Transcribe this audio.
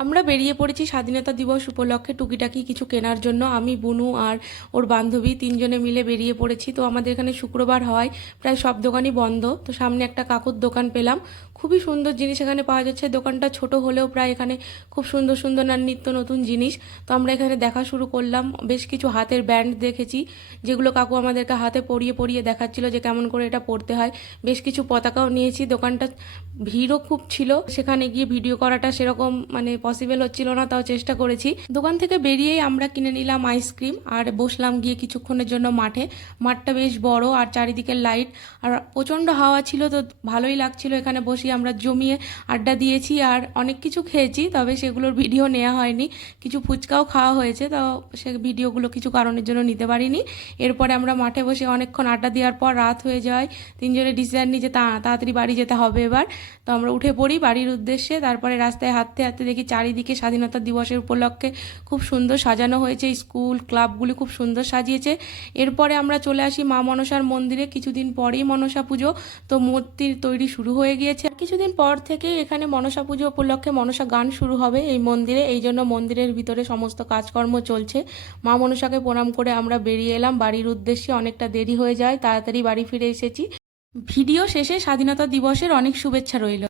আমরা বেরিয়ে পড়েছি স্বাধীনতা দিবস উপলক্ষে টুকিটাকি কিছু কেনার জন্য। আমি, বুনু আর ওর বান্ধবী তিনজনে মিলে বেরিয়ে পড়েছি। তো আমাদের এখানে শুক্রবার হওয়ায় প্রায় সব দোকানই বন্ধ। তো সামনে একটা কাকুর দোকান পেলাম, খুবই সুন্দর জিনিস এখানে পাওয়া যাচ্ছে। দোকানটা ছোট হলেও প্রায় এখানে খুব সুন্দর সুন্দর আর নিত্য নতুন জিনিস। তো আমরা এখানে দেখা শুরু করলাম। বেশ কিছু হাতের ব্যান্ড দেখেছি, যেগুলো কাকু আমাদেরকে হাতে পরিয়ে পরিয়ে দেখাচ্ছিল যে কেমন করে এটা পরতে হয়। বেশ কিছু পতাকাও নিয়েছি। দোকানটা ভিড়ও খুব ছিল, সেখানে গিয়ে ভিডিও করাটা সেরকম পসিবল হচ্ছিল না, তাও চেষ্টা করেছি। দোকান থেকে বেরিয়েই আমরা কিনে নিলাম আইসক্রিম আর বসলাম গিয়ে কিছুক্ষণের জন্য মাঠে। মাঠটা বেশ বড় আর চারিদিকে লাইট আর প্রচণ্ড হাওয়া ছিল, তো ভালোই লাগছিল। এখানে বসে আমরা জমিয়ে আড্ডা দিয়েছি আর অনেক কিছু খেয়েছি, তবে সেগুলোর ভিডিও নেওয়া হয়নি। কিছু ফুচকাও খাওয়া হয়েছে, তো সে ভিডিওগুলো কিছু কারণের জন্য নিতে পারিনি। এরপরে আমরা মাঠে বসে অনেকক্ষণ আড্ডা দেওয়ার পর রাত হয়ে যায়। তিনজনে ডিসিশন নিয়ে যে তাড়াতাড়ি বাড়ি যেতে হবে এবার। তো আমরা উঠে পড়ি বাড়ির উদ্দেশ্যে। তারপরে রাস্তায় হাঁটতে হাঁটতে দেখি চারিদিকে স্বাধীনতা দিবসের উপলক্ষে খুব সুন্দর সাজানো হয়েছে। স্কুল ক্লাবগুলি খুব সুন্দর সাজিয়েছে। এরপরে আমরা চলে আসি মা মনসার মন্দিরে। কিছুদিন পরেই মনসা পুজো, তো মূর্তির তৈরি শুরু হয়ে গিয়েছে। কিছুদিন পর থেকে এখানে মনসা পুজো উপলক্ষে মনসা গান শুরু হবে এই মন্দিরে। এই জন্য মন্দিরের ভিতরে সমস্ত কাজকর্ম চলছে। মা মনসাকে প্রণাম করে আমরা বেরিয়ে এলাম বাড়ির উদ্দেশ্যে। অনেকটা দেরি হয়ে যায়, তাড়াতাড়ি বাড়ি ফিরে এসেছি। ভিডিও শেষে স্বাধীনতা দিবসের অনেক শুভেচ্ছা রইল।